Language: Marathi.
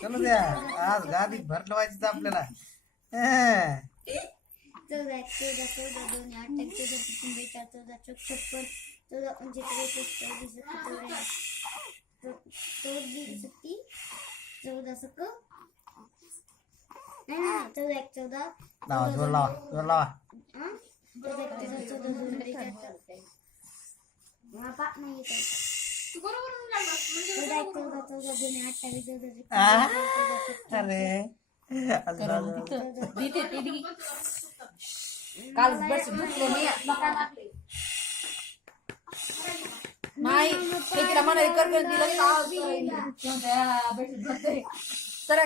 चलो द्या आज गादी भरलवायची आपल्याला 14 लावा जोर लावा जोर लावा अरे काल बस दुखलो नाही एकीला म्हणाले कर दिलं तर